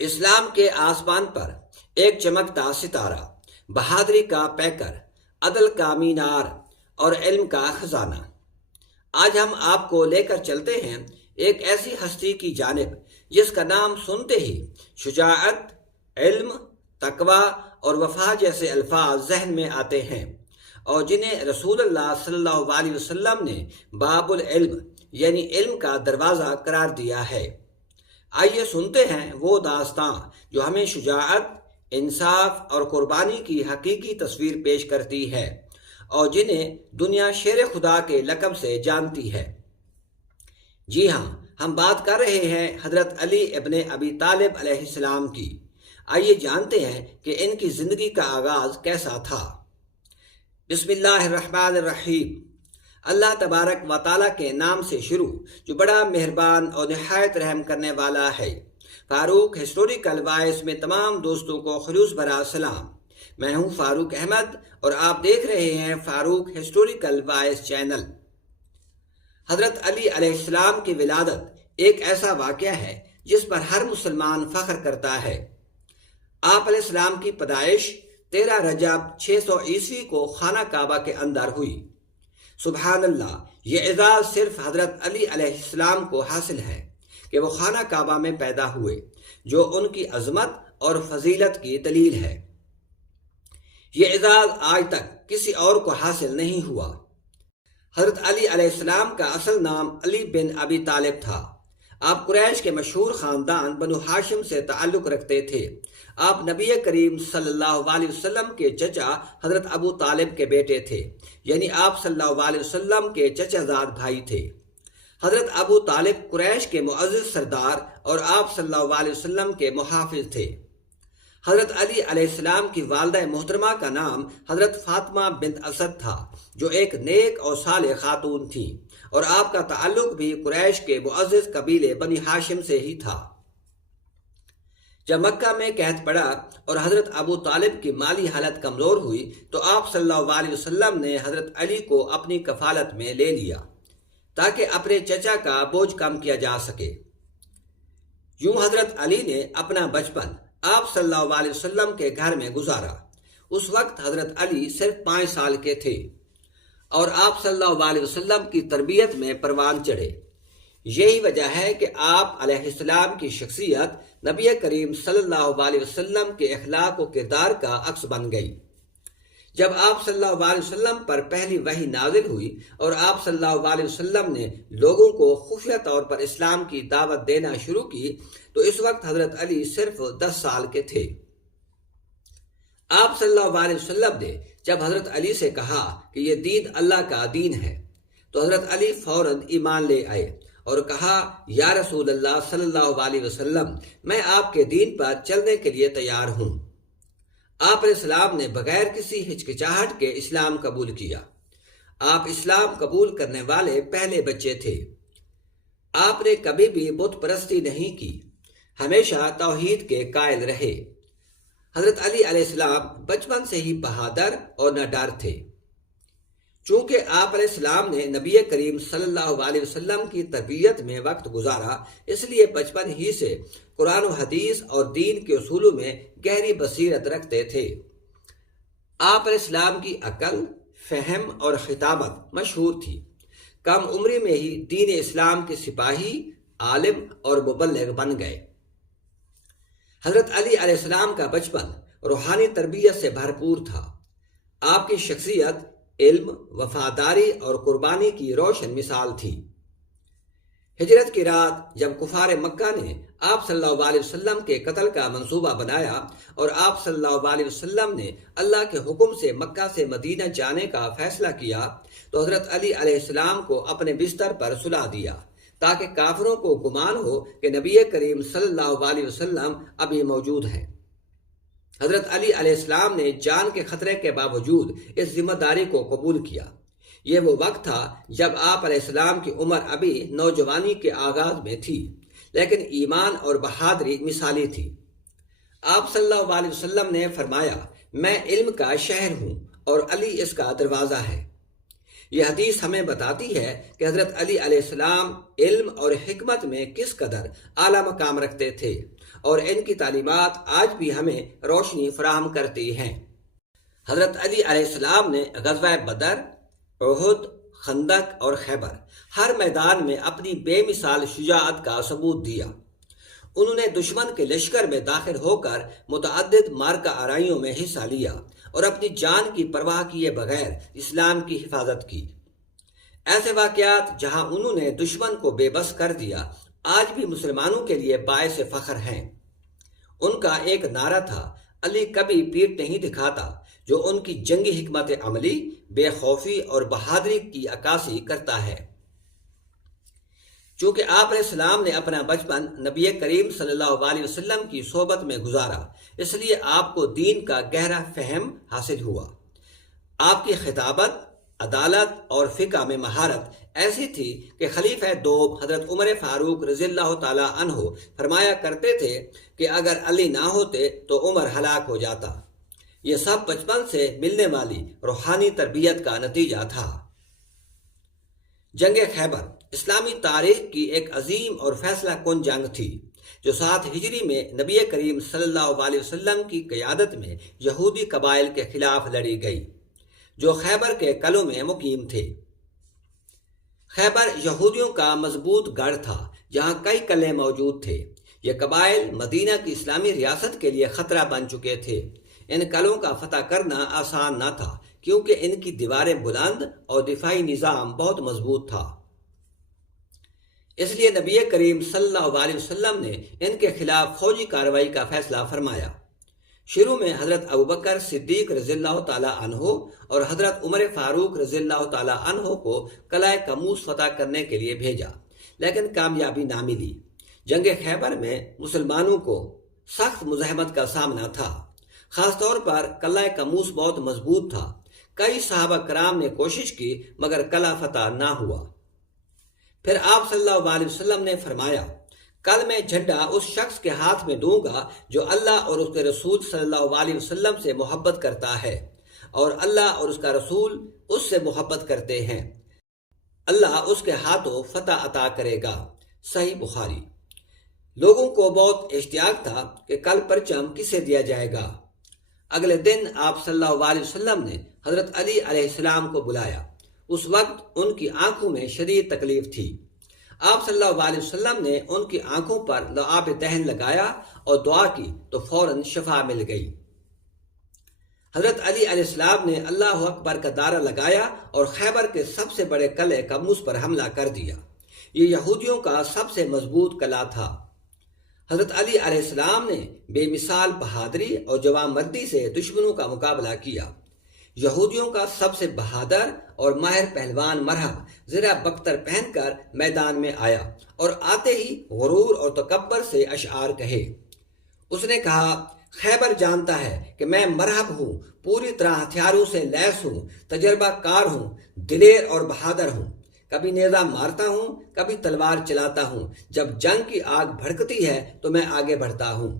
اسلام کے آسمان پر ایک چمکتا ستارہ، بہادری کا پیکر، عدل کا مینار اور علم کا خزانہ۔ آج ہم آپ کو لے کر چلتے ہیں ایک ایسی ہستی کی جانب جس کا نام سنتے ہی شجاعت، علم، تقوی اور وفا جیسے الفاظ ذہن میں آتے ہیں، اور جنہیں رسول اللہ صلی اللہ علیہ وسلم نے باب العلم یعنی علم کا دروازہ قرار دیا ہے۔ آئیے سنتے ہیں وہ داستاں جو ہمیں شجاعت، انصاف اور قربانی کی حقیقی تصویر پیش کرتی ہے، اور جنہیں دنیا شیر خدا کے لقب سے جانتی ہے۔ جی ہاں، ہم بات کر رہے ہیں حضرت علی ابن ابی طالب علیہ السلام کی۔ آئیے جانتے ہیں کہ ان کی زندگی کا آغاز کیسا تھا۔ بسم اللہ الرحمن الرحیم۔ اللہ تبارک و تعالیٰ کے نام سے شروع جو بڑا مہربان اور نہایت رحم کرنے والا ہے۔ فاروق ہسٹوریکل وائس میں تمام دوستوں کو خلوص بھرا سلام۔ میں ہوں فاروق احمد اور آپ دیکھ رہے ہیں فاروق ہسٹوریکل وائس چینل۔ حضرت علی علیہ السلام کی ولادت ایک ایسا واقعہ ہے جس پر ہر مسلمان فخر کرتا ہے۔ آپ علیہ السلام کی پیدائش 13 رجب 600 عیسوی کو خانہ کعبہ کے اندر ہوئی۔ سبحان اللہ، یہ اعزاز صرف حضرت علی علیہ السلام کو حاصل ہے کہ وہ خانہ کعبہ میں پیدا ہوئے، جو ان کی عظمت اور فضیلت کی دلیل ہے۔ یہ اعزاز آج تک کسی اور کو حاصل نہیں ہوا۔ حضرت علی علیہ السلام کا اصل نام علی بن ابی طالب تھا۔ آپ قریش کے مشہور خاندان بنو ہاشم سے تعلق رکھتے تھے۔ آپ نبی کریم صلی اللہ علیہ وسلم کے چچا حضرت ابو طالب کے بیٹے تھے، یعنی آپ صلی اللہ علیہ وسلم کے چچا زاد بھائی تھے۔ حضرت ابو طالب قریش کے معزز سردار اور آپ صلی اللہ علیہ وسلم کے محافظ تھے۔ حضرت علی علیہ السلام کی والدہ محترمہ کا نام حضرت فاطمہ بنت اسد تھا، جو ایک نیک اور صالح خاتون تھی، اور آپ کا تعلق بھی قریش کے معزز قبیلے بنی ہاشم سے ہی تھا۔ جب مکہ میں قحط پڑا اور حضرت ابو طالب کی مالی حالت کمزور ہوئی تو آپ صلی اللہ علیہ وسلم نے حضرت علی کو اپنی کفالت میں لے لیا تاکہ اپنے چچا کا بوجھ کم کیا جا سکے۔ یوں حضرت علی نے اپنا بچپن آپ صلی اللہ علیہ وسلم کے گھر میں گزارا۔ اس وقت حضرت علی صرف 5 سال کے تھے اور آپ صلی اللہ علیہ وسلم کی تربیت میں پروان چڑھے۔ یہی وجہ ہے کہ آپ علیہ السلام کی شخصیت نبی کریم صلی اللہ علیہ وسلم کے اخلاق و کردار کا عکس بن گئی۔ جب آپ صلی اللہ علیہ وسلم پر پہلی وحی نازل ہوئی اور آپ صلی اللہ علیہ وسلم نے لوگوں کو خفیہ طور پر اسلام کی دعوت دینا شروع کی تو اس وقت حضرت علی صرف 10 سال کے تھے۔ آپ صلی اللہ علیہ وسلم نے جب حضرت علی سے کہا کہ یہ دین اللہ کا دین ہے تو حضرت علی فوراً ایمان لے آئے اور کہا، یا رسول اللہ صلی اللہ علیہ وسلم، میں آپ کے دین پر چلنے کے لیے تیار ہوں۔ آپ علیہ السلام نے بغیر کسی ہچکچاہٹ کے اسلام قبول کیا۔ آپ اسلام قبول کرنے والے پہلے بچے تھے۔ آپ نے کبھی بھی بت پرستی نہیں کی، ہمیشہ توحید کے قائل رہے۔ حضرت علی علیہ السلام بچپن سے ہی بہادر اور نڈر تھے۔ چونکہ آپ علیہ السلام نے نبی کریم صلی اللہ علیہ وسلم کی تربیت میں وقت گزارا، اس لیے بچپن ہی سے قرآن و حدیث اور دین کے اصولوں میں گہری بصیرت رکھتے تھے۔ آپ علیہ السلام کی عقل، فہم اور خطابت مشہور تھی۔ کم عمری میں ہی دین اسلام کے سپاہی، عالم اور مبلغ بن گئے۔ حضرت علی علیہ السلام کا بچپن روحانی تربیت سے بھرپور تھا۔ آپ کی شخصیت علم، وفاداری اور قربانی کی روشن مثال تھی۔ ہجرت کی رات جب کفار مکہ نے آپ صلی اللہ علیہ وسلم کے قتل کا منصوبہ بنایا اور آپ صلی اللہ علیہ وسلم نے اللہ کے حکم سے مکہ سے مدینہ جانے کا فیصلہ کیا تو حضرت علی علیہ السلام کو اپنے بستر پر سلا دیا تاکہ کافروں کو گمان ہو کہ نبی کریم صلی اللہ علیہ وسلم ابھی موجود ہیں۔ حضرت علی علیہ السلام نے جان کے خطرے کے باوجود اس ذمہ داری کو قبول کیا۔ یہ وہ وقت تھا جب آپ علیہ السلام کی عمر ابھی نوجوانی کے آغاز میں تھی، لیکن ایمان اور بہادری مثالی تھی۔ آپ صلی اللہ علیہ وسلم نے فرمایا، میں علم کا شہر ہوں اور علی اس کا دروازہ ہے۔ یہ حدیث ہمیں بتاتی ہے کہ حضرت علی علیہ السلام علم اور حکمت میں کس قدر اعلیٰ مقام رکھتے تھے اور ان کی تعلیمات آج بھی ہمیں روشنی فراہم کرتی ہیں۔ حضرت علی علیہ السلام نے غزوہ بدر، احد، خندق اور خیبر ہر میدان میں اپنی بے مثال شجاعت کا ثبوت دیا۔ انہوں نے دشمن کے لشکر میں داخل ہو کر متعدد معرکہ آرائیوں میں حصہ لیا اور اپنی جان کی پرواہ کیے بغیر اسلام کی حفاظت کی۔ ایسے واقعات جہاں انہوں نے دشمن کو بے بس کر دیا آج بھی مسلمانوں کے لیے باعث فخر ہیں۔ ان کا ایک نعرہ تھا، علی کبھی پیٹ نہیں دکھاتا، جو ان کی جنگی حکمت عملی، بے خوفی اور بہادری کی عکاسی کرتا ہے۔ چونکہ آپ علیہ السلام نے اپنا بچپن نبی کریم صلی اللہ علیہ وسلم کی صحبت میں گزارا، اس لیے آپ کو دین کا گہرا فہم حاصل ہوا۔ آپ کی خطابت، عدالت اور فقہ میں مہارت ایسی تھی کہ خلیفہ دوم حضرت عمر فاروق رضی اللہ تعالی عنہ فرمایا کرتے تھے کہ اگر علی نہ ہوتے تو عمر ہلاک ہو جاتا۔ یہ سب بچپن سے ملنے والی روحانی تربیت کا نتیجہ تھا۔ جنگ خیبر اسلامی تاریخ کی ایک عظیم اور فیصلہ کن جنگ تھی، جو 7 ہجری میں نبی کریم صلی اللہ علیہ وسلم کی قیادت میں یہودی قبائل کے خلاف لڑی گئی، جو خیبر کے قلعوں میں مقیم تھے۔ خیبر یہودیوں کا مضبوط گڑھ تھا، جہاں کئی قلعے موجود تھے۔ یہ قبائل مدینہ کی اسلامی ریاست کے لیے خطرہ بن چکے تھے۔ ان قلعوں کا فتح کرنا آسان نہ تھا، کیونکہ ان کی دیواریں بلند اور دفاعی نظام بہت مضبوط تھا۔ اس لیے نبی کریم صلی اللہ علیہ وسلم نے ان کے خلاف فوجی کارروائی کا فیصلہ فرمایا۔ شروع میں حضرت ابوبکر صدیق رضی اللہ تعالی عنہ اور حضرت عمر فاروق رضی اللہ تعالی عنہ کو قلعہ کموس فتح کرنے کے لیے بھیجا، لیکن کامیابی نہ ملی۔ جنگ خیبر میں مسلمانوں کو سخت مزاحمت کا سامنا تھا، خاص طور پر قلعہ کموس بہت مضبوط تھا۔ کئی صحابہ کرام نے کوشش کی مگر قلعہ فتح نہ ہوا۔ پھر آپ صلی اللہ علیہ وسلم نے فرمایا، کل میں جھنڈا اس شخص کے ہاتھ میں دوں گا جو اللہ اور اس کے رسول صلی اللہ علیہ وسلم سے محبت کرتا ہے، اور اللہ اور اس کا رسول اس سے محبت کرتے ہیں۔ اللہ اس کے ہاتھوں فتح عطا کرے گا۔ صحیح بخاری۔ لوگوں کو بہت اشتیاق تھا کہ کل پرچم کسے دیا جائے گا۔ اگلے دن آپ صلی اللہ علیہ وسلم نے حضرت علی علیہ السلام کو بلایا۔ اس وقت ان کی آنکھوں میں شدید تکلیف تھی۔ آپ صلی اللہ علیہ وسلم نے ان کی آنکھوں پر لعاب دہن لگایا اور دعا کی تو فوراً شفا مل گئی۔ حضرت علی علیہ السلام نے اللہ اکبر کا نعرہ لگایا اور خیبر کے سب سے بڑے قلعے کموس پر حملہ کر دیا۔ یہ یہودیوں کا سب سے مضبوط قلعہ تھا۔ حضرت علی علیہ السلام نے بے مثال بہادری اور جوان مردی سے دشمنوں کا مقابلہ کیا۔ یہودیوں کا سب سے بہادر اور ماہر پہلوان مرحب زرہ بختر پہن کر میدان میں آیا اور آتے ہی غرور اور تکبر سے اشعار کہے۔ اس نے کہا، خیبر جانتا ہے کہ میں مرحب ہوں، پوری طرح ہتھیاروں سے لیس ہوں، تجربہ کار ہوں، دلیر اور بہادر ہوں۔ کبھی نیزہ مارتا ہوں، کبھی تلوار چلاتا ہوں۔ جب جنگ کی آگ بھڑکتی ہے تو میں آگے بڑھتا ہوں۔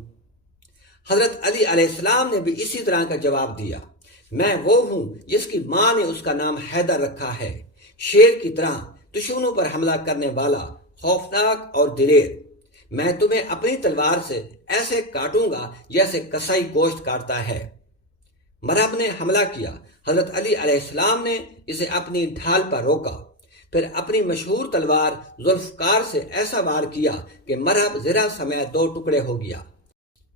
حضرت علی علیہ السلام نے بھی اسی طرح کا جواب دیا، میں وہ ہوں جس کی ماں نے اس کا نام حیدر رکھا ہے، شیر کی طرح دشمنوں پر حملہ کرنے والا، خوفناک اور دلیر۔ میں تمہیں اپنی تلوار سے ایسے کاٹوں گا جیسے کسائی گوشت کاٹتا ہے۔ مرحب نے حملہ کیا۔ حضرت علی علیہ السلام نے اسے اپنی ڈھال پر روکا، پھر اپنی مشہور تلوار ذوالفقار سے ایسا وار کیا کہ مرحب زرہ سمیت 2 ٹکڑے ہو گیا۔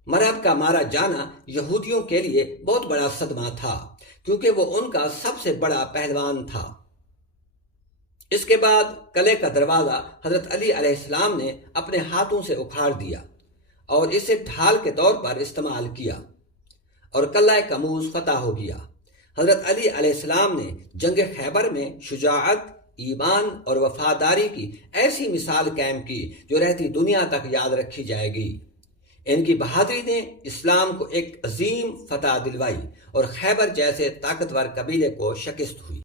مرحب کا مارا جانا یہودیوں کے لیے بہت بڑا صدمہ تھا، کیونکہ وہ ان کا سب سے بڑا پہلوان تھا۔ اس کے بعد قلعے کا دروازہ حضرت علی علیہ السلام نے اپنے ہاتھوں سے اکھاڑ دیا اور اسے ڈھال کے طور پر استعمال کیا، اور قلعہ کموس فتح ہو گیا۔ حضرت علی علیہ السلام نے جنگ خیبر میں شجاعت، ایمان اور وفاداری کی ایسی مثال قائم کی جو رہتی دنیا تک یاد رکھی جائے گی۔ ان کی بہادری نے اسلام کو ایک عظیم فتح دلوائی اور خیبر جیسے طاقتور قبیلے کو شکست ہوئی۔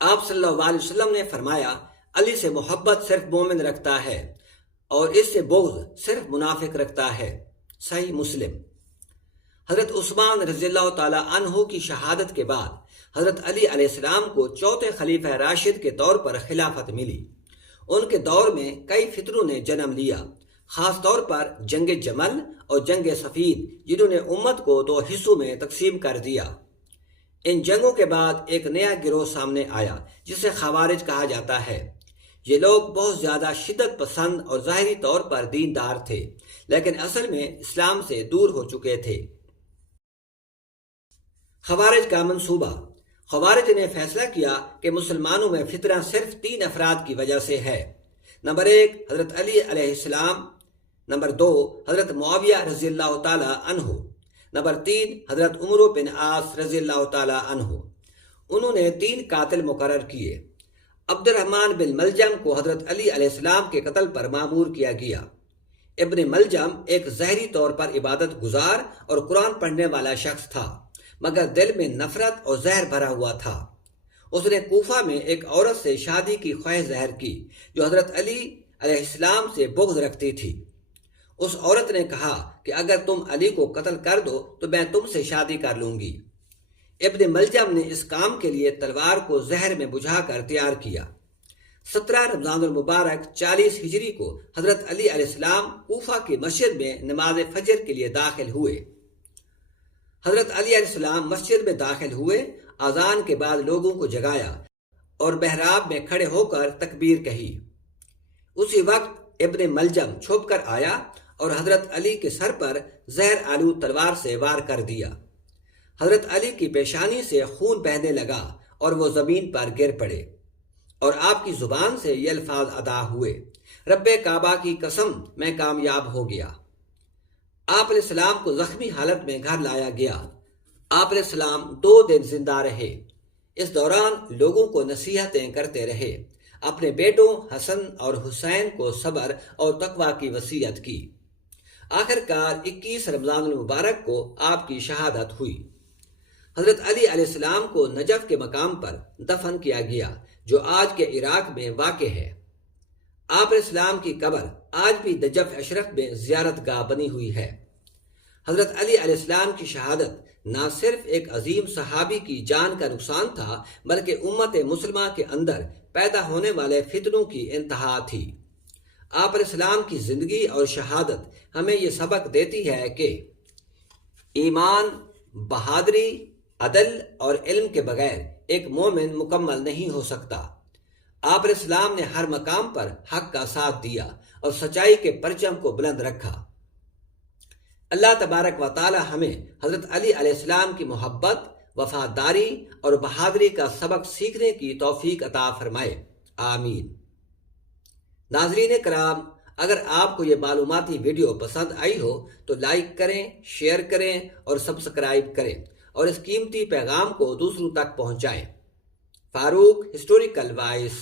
آپ صلی اللہ علیہ وسلم نے فرمایا، علی سے محبت صرف مومن رکھتا ہے اور اس سے بغض صرف منافق رکھتا ہے۔ صحیح مسلم۔ حضرت عثمان رضی اللہ تعالی عنہ کی شہادت کے بعد حضرت علی علیہ السلام کو 4تھے خلیفہ راشد کے طور پر خلافت ملی۔ ان کے دور میں کئی فتنوں نے جنم لیا۔ خاص طور پر جنگ جمل اور جنگ صفین، جنہوں نے امت کو 2 حصوں میں تقسیم کر دیا۔ ان جنگوں کے بعد ایک نیا گروہ سامنے آیا جسے خوارج کہا جاتا ہے۔ یہ لوگ بہت زیادہ شدت پسند اور ظاہری طور پر دیندار تھے، لیکن اصل میں اسلام سے دور ہو چکے تھے۔ خوارج کا منصوبہ۔ خوارج نے فیصلہ کیا کہ مسلمانوں میں فتنہ صرف 3 افراد کی وجہ سے ہے۔ نمبر 1 حضرت علی علیہ السلام، نمبر 2 حضرت معاویہ رضی اللہ تعالی عنہ، نمبر 3 حضرت عمر بن عاص رضی اللہ تعالی عنہ۔ انہوں نے 3 قاتل مقرر کیے۔ عبد الرحمن بن ملجم کو حضرت علی علیہ السلام کے قتل پر مامور کیا گیا۔ ابن ملجم ایک ظاہری طور پر عبادت گزار اور قرآن پڑھنے والا شخص تھا، مگر دل میں نفرت اور زہر بھرا ہوا تھا۔ اس نے کوفہ میں ایک عورت سے شادی کی خواہش ظاہر کی جو حضرت علی علیہ السلام سے بغض رکھتی تھی۔ اس عورت نے کہا کہ اگر تم علی کو قتل کر دو تو میں تم سے شادی کر لوں گی۔ ابن ملجم نے اس کام کے لیے تلوار کو زہر میں بجھا کر تیار کیا۔ 17 رمضان المبارک 40 ہجری کو حضرت علی علیہ السلام کوفہ کی مسجد میں نماز فجر کے لیے داخل ہوئے۔ حضرت علی علیہ السلام مسجد میں داخل ہوئے، اذان کے بعد لوگوں کو جگایا اور محراب میں کھڑے ہو کر تکبیر کہی۔ اسی وقت ابن ملجم چھپ کر آیا اور حضرت علی کے سر پر زہر آلود تلوار سے وار کر دیا۔ حضرت علی کی پیشانی سے خون بہنے لگا اور وہ زمین پر گر پڑے، اور آپ کی زبان سے یہ الفاظ ادا ہوئے: رب کعبہ کی قسم، میں کامیاب ہو گیا۔ آپ علیہ السلام کو زخمی حالت میں گھر لایا گیا۔ آپ علیہ السلام 2 دن زندہ رہے۔ اس دوران لوگوں کو نصیحتیں کرتے رہے، اپنے بیٹوں حسن اور حسین کو صبر اور تقوی کی وصیت کی۔ آخر کار 21 رمضان المبارک کو آپ کی شہادت ہوئی۔ حضرت علی علیہ السلام کو نجف کے مقام پر دفن کیا گیا جو آج کے عراق میں واقع ہے۔ آپ علیہ السلام کی قبر آج بھی نجف اشرف میں زیارت گاہ بنی ہوئی ہے۔ حضرت علی علیہ السلام کی شہادت نہ صرف ایک عظیم صحابی کی جان کا نقصان تھا، بلکہ امت مسلمہ کے اندر پیدا ہونے والے فتنوں کی انتہا تھی۔ آپ علیہ السلام کی زندگی اور شہادت ہمیں یہ سبق دیتی ہے کہ ایمان، بہادری، عدل اور علم کے بغیر ایک مومن مکمل نہیں ہو سکتا۔ آپ علیہ السلام نے ہر مقام پر حق کا ساتھ دیا اور سچائی کے پرچم کو بلند رکھا۔ اللہ تبارک و تعالی ہمیں حضرت علی علیہ السلام کی محبت، وفاداری اور بہادری کا سبق سیکھنے کی توفیق عطا فرمائے، آمین۔ ناظرین کرام، اگر آپ کو یہ معلوماتی ویڈیو پسند آئی ہو تو لائک کریں، شیئر کریں اور سبسکرائب کریں، اور اس قیمتی پیغام کو دوسروں تک پہنچائیں۔ فاروق ہسٹوریکل وائس۔